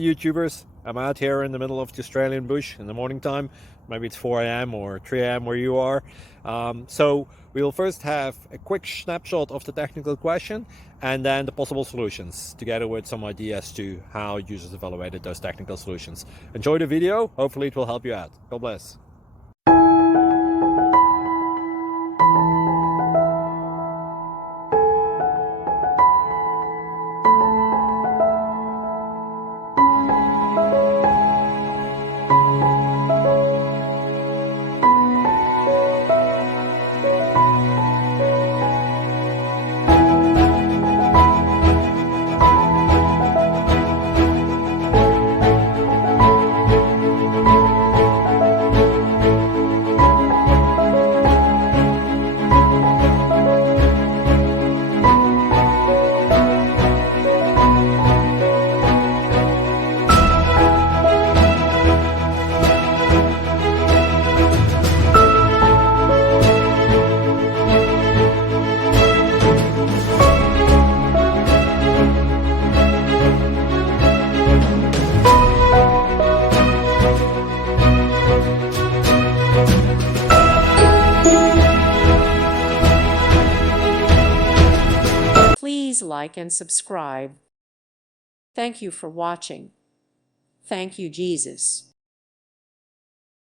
YouTubers. I'm out here in the middle of the Australian bush in the morning time. Maybe it's 4 a.m. or 3 a.m. where you are. So we'll first have a quick snapshot of the technical question and then the possible solutions, together with some ideas to how users evaluated those technical solutions. Enjoy the video. Hopefully it will help you out. God bless. Please like and subscribe. Thank you for watching. Thank you, Jesus.